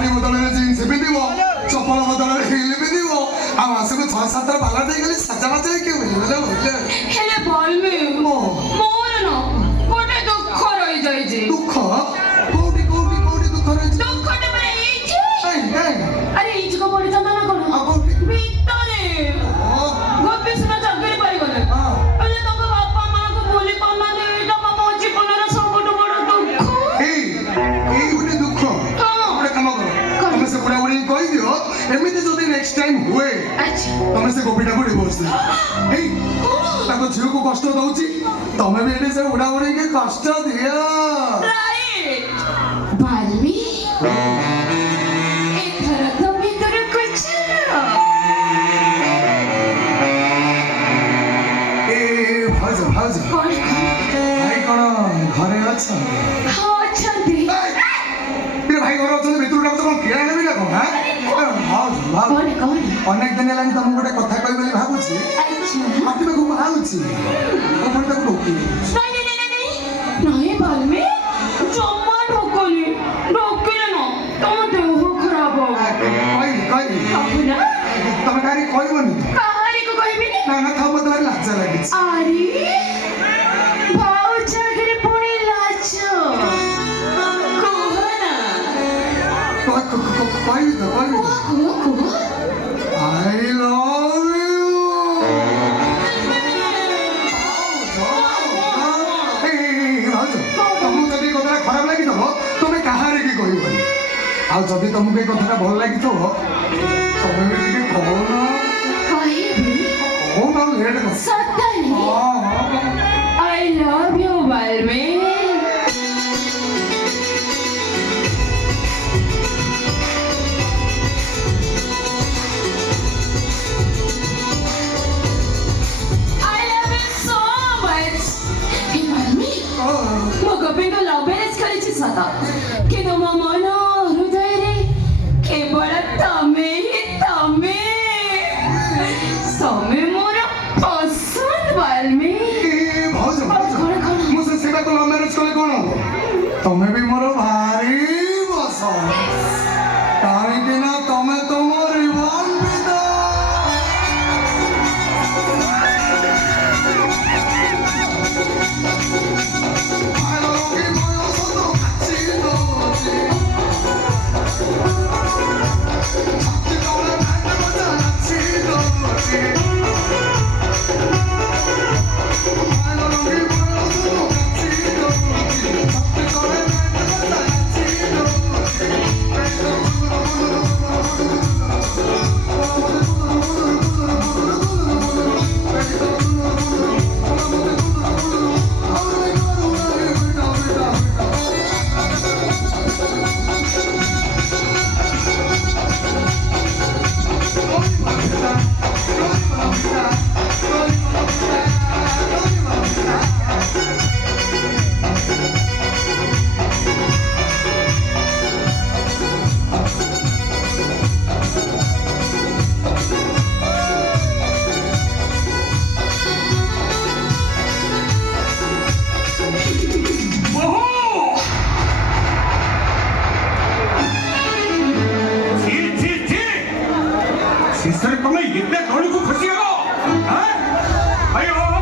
ଶାଢ଼ୀ ବଦଳରେ ଜିନ୍ସ ପିନ୍ଧିବ ଚପଲ ବଦଳରେ ହିଲ୍ ପିନ୍ଧିବ ଆଉ ମାସକୁ 6-7 ବାଲା ଦେଇଗଲି ସାଜବାଜ ହେଇକି ବୁଲିଲେ ହେଲେ ବଲମି ମୋର ନା ଗୋଟେ ଦୁଃଖ ରହିଯାଇଛି। ଦୁଃଖ କୋଉଠି କୋଉଠି କୋଉଠି ଦୁଃଖ ରହିଛି? ଦୁଃଖଟା ପରା ଏଇଠି। ଆରେ ଏଇଠି କଣ ପଡ଼ିଥାନ୍ତା ନା କଣ? ଆଉ କୋଉଠି? ଭିତରେ ଗୋପୀ ସୁନା ଚାକିରି ପାଇଗଲେ ହେଲେ ତାଙ୍କ ବାପା ମାଆଙ୍କୁ ଭୁଲି ପାରୁନାହାନ୍ତି। ଏଇଟା ମୋ ଜୀବନର ସବୁଠୁ ବଡ଼ ଦୁଃଖ। ଏଇ ଗୋଟେ ଦୁଃଖ। ଗୋଟେ କାମ କର ତମେ ସେ ବୁଢ଼ାବୁଢ଼ୀ କହିଦିଅ ଏମିତି ଯଦି ନେକ୍ସଟ ଟାଇମ୍ ହୁଏ ତମେ ସେ ଗୋପୀଟାକୁ ଡିଭୋର୍ସ ଦିଅ। ତାଙ୍କ ଝିଅକୁ କଷ୍ଟ ଦଉଛି ତମେ ବି ଏଠି ସେ ବୁଢ଼ାବୁଢ଼ୀକି କଷ୍ଟ ଦିଅ। ବାଲ୍ମୀ ଏଥର ତ ଭିତରକୁ ଚାଲ। ଭାଉଜ ଭାଉଜ ଭାଇ କଣ ଘରେ ଅଛ? ହଁ ଅଛନ୍ତି। ଭାଇ ଘରେ ଅଛନ୍ତି ଭିତରୁ କଣ କିଣା ନେବି ନା କଣ? ଅନେକ ଦିନ ହେଲାଣି ତମକୁ ଗୋଟେ କଥା କହିବି ବୋଲି ଭାବୁଛି। ଭାବିବାକୁ ବାହାରୁଛି ତାକୁ ରୋକି ନାଇଁ ବାଲ୍ମୀ ଜମା ଢୋକନି ଢୋକିଲେ ନା ତମ ଦେହ ଖରାପ କହିବି ନା। ତମେ କାହାରି କହିବନି? କାହାରିକୁ କହିବିନି। ନା ନା ଥାଉ ମତେ ଭାରି ଲାଜ ଲାଗିଛି। ଆରେ ଭାଉଜ ଆଗରେ ପୁଣି ଲାଜ କୁହ ନା। କହିବି ତ କହିବି କୁହ I love you. ତମକୁ ଯଦି ଏ କଥାଟା ଖରାପ ଲାଗିଥିବ ତମେ କାହାରିକି କହିବନି। ଆଉ ଯଦି ତମକୁ ଏ କଥାଟା ଭଲ ଲାଗିଥିବ ତମେ ବି ଟିକେ କହୁନ। କହିବି କହୁନ ଲେଟ୍ କର। ସତରେ I love you ବାଲ୍ମୀ। କିନ୍ତୁ ମୋ ମନ ହୃଦୟରେ କେବଳ ତମେ ହିଁ ତମେ ମୋ